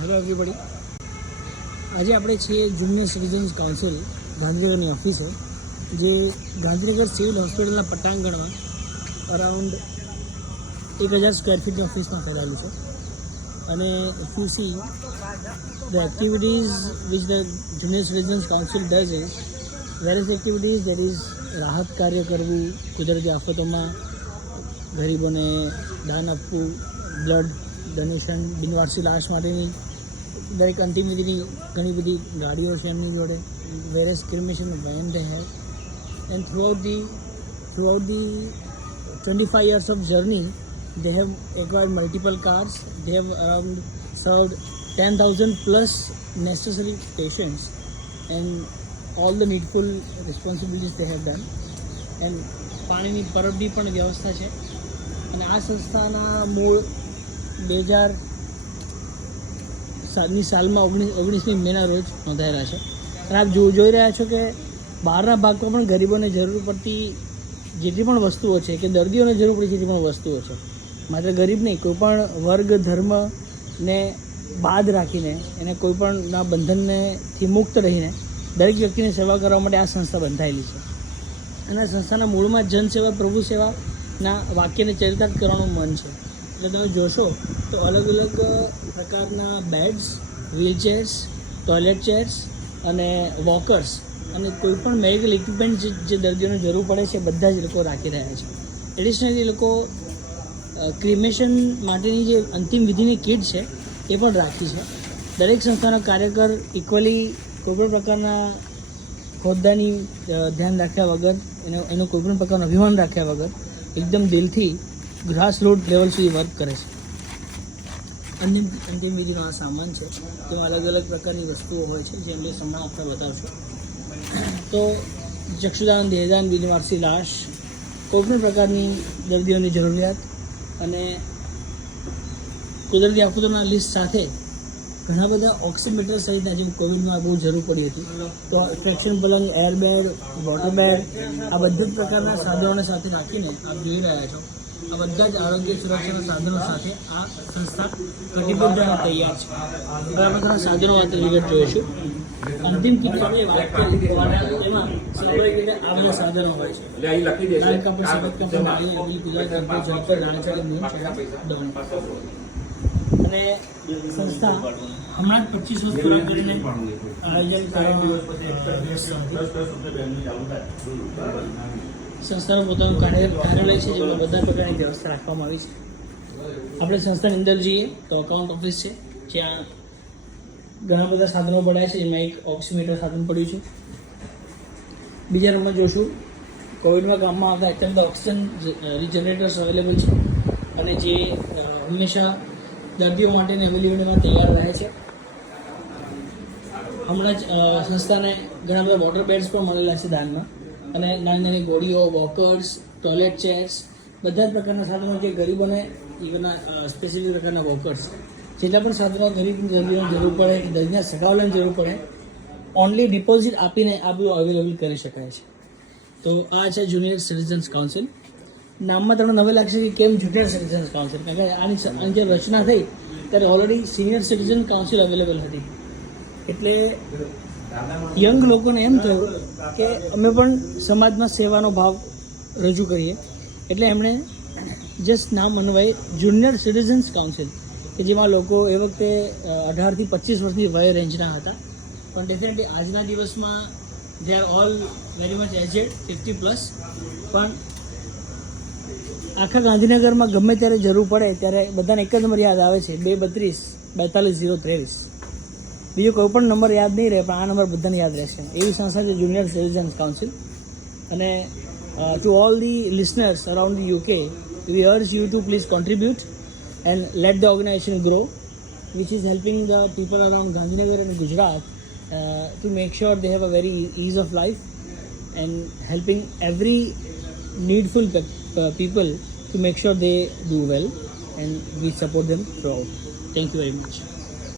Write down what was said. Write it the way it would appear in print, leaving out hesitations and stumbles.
Hello everybody, આજે આપણે છીએ જુનિયર સિટીઝન્સ કાઉન્સિલ ગાંધીનગરની ઓફિસે, જે ગાંધીનગર સિવિલ હોસ્પિટલના પટાંગણમાં અરાઉન્ડ 1000 સ્ક્વેર ફીટની ઓફિસમાં ફેલાયેલું છે. અને if you see the activities which the junior citizens council does is various activities. There is રાહત કાર્ય કરવું, કુદરતી આફતોમાં ગરીબોને દાન આપવું, બ્લડ ડોનેશન, બિનવારસી લાશ માટેની દરેક અંતિમવિધિની ઘણી બધી ગાડીઓ છે એમની જોડે, various ક્રિમેશન when they have. And throughout the 25 years of journey they have acquired multiple cars. They have around served 10,000 plus necessary patients and all the needful responsibilities they have done. And પાણીની પરબની પણ વ્યવસ્થા છે. અને આ સંસ્થાના મૂળ 2000ની સાલમાં 19મી મેના રોજ નોંધાયેલા છે. અને આપ જોઈ રહ્યા છો કે બહારના ભાગમાં પણ ગરીબોને જરૂર પડતી જેટલી પણ વસ્તુઓ છે, કે દર્દીઓને જરૂર પડતી જેટલી પણ વસ્તુઓ છે, માત્ર ગરીબ નહીં, કોઈ પણ વર્ગ ધર્મને બાદ રાખીને, એને કોઈ પણના બંધનથી મુક્ત રહીને દરેક વ્યક્તિની સેવા કરવા માટે આ સંસ્થા બંધાયેલી છે. અને આ સંસ્થાના મૂળમાં જનસેવા પ્રભુ સેવાના વાક્યને ચરિતાર્થ કરવાનું મન છે. એટલે તમે જોશો તો અલગ અલગ પ્રકારના બેડ્સ, વ્હીલચેર્સ, ટોયલેટ ચેર્સ અને વોકર્સ અને કોઈ પણ મેડિકલ ઇક્વિપમેન્ટ જે દર્દીઓને જરૂર પડે છે બધા જ લોકો રાખી રહ્યા છે. એડિશનલી એ લોકો ક્રિમેશન માટેની જે અંતિમ વિધિની કીટ છે એ પણ રાખી છે. દરેક સંસ્થાના કાર્યકર ઇક્વલી કોઈપણ પ્રકારના હોદ્દાની ધ્યાન રાખ્યા વગર, એનું કોઈપણ પ્રકારનું અભિમાન રાખ્યા વગર એકદમ દિલથી ગ્રાસ રૂટ લેવલ સુધી વર્ક કરે છે. અંતિમ વિધિનો આ સામાન છે, તેમાં અલગ અલગ પ્રકારની વસ્તુઓ હોય છે, જે એમને હમણાં આપણે બતાવશું. તો ચક્ષુદાન, દેહદાન, બિનવારસી લાશ, કોઈપણ પ્રકારની દર્દીઓની જરૂરિયાત અને કુદરતી આફતોના લિસ્ટ સાથે ઘણા બધા ઓક્સિમીટર સહિતના, જેમ કોવિડમાં બહુ જરૂર પડી હતી, તો ટ્રેક્શન પલંગ, એરબેડ, વોટર બેડ, આ બધા જ પ્રકારના સાધનોને સાથે રાખીને આપ જોઈ રહ્યા છો. આ બધા જ આરોગ્ય સુરક્ષાના સાધનો સાથે આ સંસ્થા પ્રતિબદ્ધ અને તૈયાર છે. હવે આપણે થોડા સાધનો વાત વિગત જોઈશું. અંતિમ કિટની વાત કરી એમાં સ્વાભાવિક રીતે આ બધા સાધનો હોય છે. નાનકા પર સખત કંપની ગુજરાત ઝડપર અને સંસ્થા હમણાં જ 25 વર્ષ પૂરા કરીને આયોજન કરવામાં સંસ્થાનું પોતાનું કાર્યાલય છે, જેમાં બધા પ્રકારની વ્યવસ્થા રાખવામાં આવી છે. આપણે સંસ્થાની અંદર જઈએ તો અકાઉન્ટ ઓફિસ છે, જ્યાં ઘણા બધા સાધનો પડાય છે, જેમાં એક ઓક્સિમીટર સાધન પડ્યું છે. બીજા રૂમમાં જોશું કોવિડમાં કામમાં આવતા અત્યંત ઓક્સિજન રિજનરેટર્સ અવેલેબલ છે, અને જે હંમેશા દર્દીઓ માટેની અવેલેબિલીટીમાં તૈયાર રહે છે. હમણાં જ સંસ્થાને ઘણા બધા વોટર બેડ્સ પણ મળેલા છે દાનમાં, અને નાની નાની ગોળીઓ, વોકર્સ, ટોયલેટ ચેર્સ, બધા જ પ્રકારના સાધનો જે ગરીબોને, ઇવન સ્પેસિફિક પ્રકારના વોકર્સ, જેટલા પણ સાધનો ગરીબ દર્દીઓને જરૂર પડે, કે દર્દીના સગાવલાને જરૂર પડે, ઓનલી ડિપોઝિટ આપીને આ બધું અવેલેબલ કરી શકાય છે. તો આ છે જુનિયર સિટીઝન્સ કાઉન્સિલ. નામમાં તમને નવે લાગશે કે કેમ જુનિયર સિટીઝન્સ કાઉન્સિલ, કારણ કે આની જે રચના થઈ ત્યારે already senior citizen council available હતી. એટલે યંગ લોકોને એમ થયું કે અમે પણ સમાજમાં સેવાનો ભાવ રજૂ કરીએ, એટલે એમણે જસ્ટ નામ અન્વયે જુનિયર સિટીઝન્સ કાઉન્સિલ, કે જેમાં લોકો એ વખતે 18 થી 25 વર્ષની વય રેન્જના હતા. પણ ડેફિનેટલી આજના દિવસમાં they are all very much aged, 50+. પણ આખા ગાંધીનગરમાં ગમે ત્યારે જરૂર પડે ત્યારે બધાને એક જ નંબર યાદ આવે છે, 232-42-023. બીજો કોઈ પણ નંબર યાદ નહીં રહે, પણ આ નંબર બધાને યાદ રહેશે. એવી સંસ્થા છે જુનિયર સિટીઝન્સ કાઉન્સિલ. અને to all the listeners around the UK, we urge you to please contribute and let the organization grow, which is helping the people around Gandhinagar and Gujarat to make sure they have a very ease of life, and helping every needful people to make sure they do well, and we support them throughout. Thank you very much.